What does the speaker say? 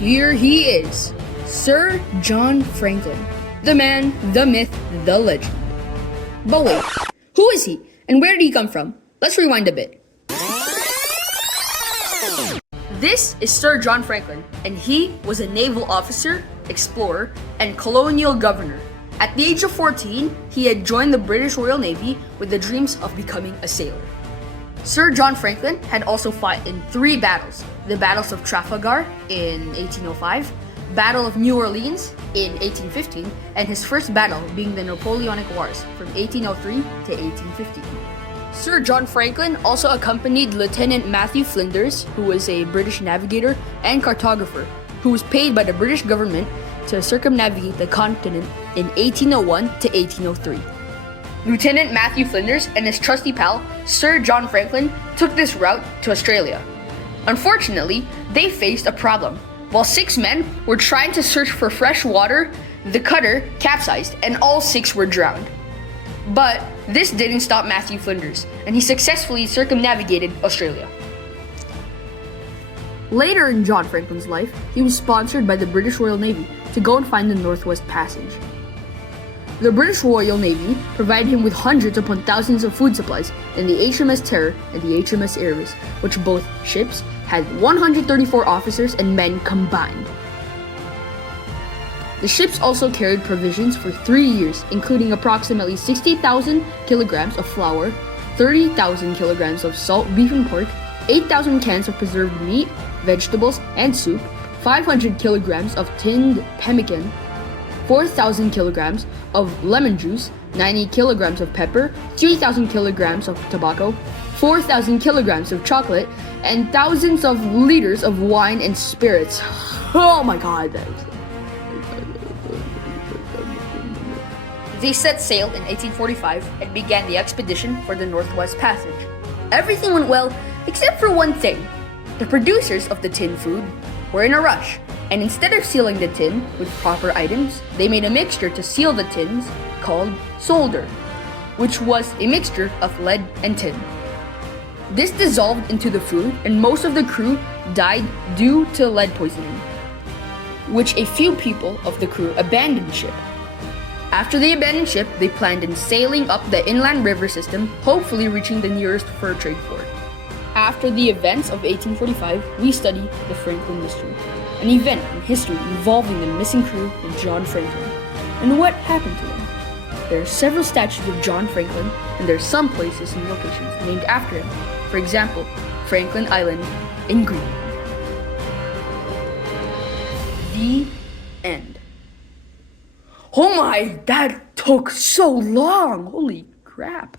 Here he is, Sir John Franklin, the man, the myth, the legend. But wait, who is he and where did he come from? Let's rewind a bit. This is Sir John Franklin, and he was a naval officer, explorer, and colonial governor. At the age of 14, he had joined the British Royal Navy with the dreams of becoming a sailor. Sir John Franklin had also fought in 3 battles: the battles of Trafalgar in 1805, Battle of New Orleans in 1815, and his first battle being the Napoleonic Wars from 1803 to 1815. Sir John Franklin also accompanied Lieutenant Matthew Flinders, who was a British navigator and cartographer, who was paid by the British government to circumnavigate the continent in 1801 to 1803. Lieutenant Matthew Flinders and his trusty pal, Sir John Franklin, took this route to Australia. Unfortunately, they faced a problem. While 6 men were trying to search for fresh water, the cutter capsized and all 6 were drowned. But this didn't stop Matthew Flinders, and he successfully circumnavigated Australia. Later in John Franklin's life, he was sponsored by the British Royal Navy to go and find the Northwest Passage. The British Royal Navy provided him with hundreds upon thousands of food supplies in the HMS Terror and the HMS Erebus, which both ships had 134 officers and men combined. The ships also carried provisions for 3 years, including approximately 60,000 kilograms of flour, 30,000 kilograms of salt beef and pork, 8,000 cans of preserved meat, vegetables, and soup, 500 kilograms of tinned pemmican, 4,000 kilograms of lemon juice, 90 kilograms of pepper, 3,000 kilograms of tobacco, 4,000 kilograms of chocolate, and thousands of liters of wine and spirits. Oh my god. They set sail in 1845 and began the expedition for the Northwest Passage. Everything went well except for one thing. The producers of the tin food were in a rush, and instead of sealing the tin with proper items, they made a mixture to seal the tins called solder, which was a mixture of lead and tin. This dissolved into the food, and most of the crew died due to lead poisoning, which a few people of the crew abandoned the ship. After they abandoned ship, they planned on sailing up the inland river system, hopefully reaching the nearest fur trade port. After the events of 1845, we study the Franklin mystery, an event in history involving the missing crew and John Franklin, and what happened to them. There are several statues of John Franklin, and there are some places and locations named after him. For example, Franklin Island in Greenland. The end. Oh my, that took so long! Holy crap.